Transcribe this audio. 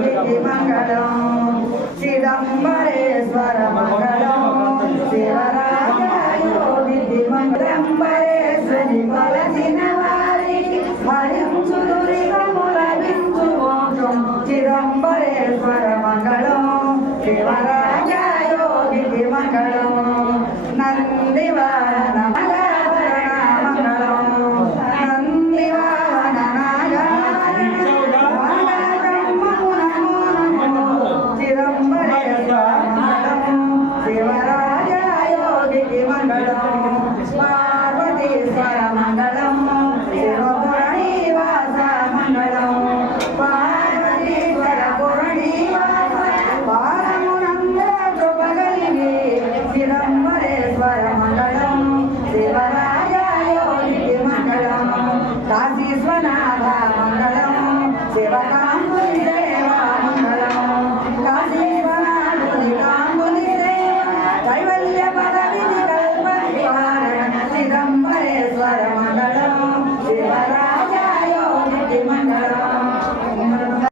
మంగళం చిదంబరేశ్వర మంగళం శివరాజయోగి మంగళంబరేశ్వరి కొలచిన వారికి హరించుదురిగములవించు మోక్షం చిదంబరేశ్వర మంగళం శివరాజయోగి మంగళం నందివాహన Viva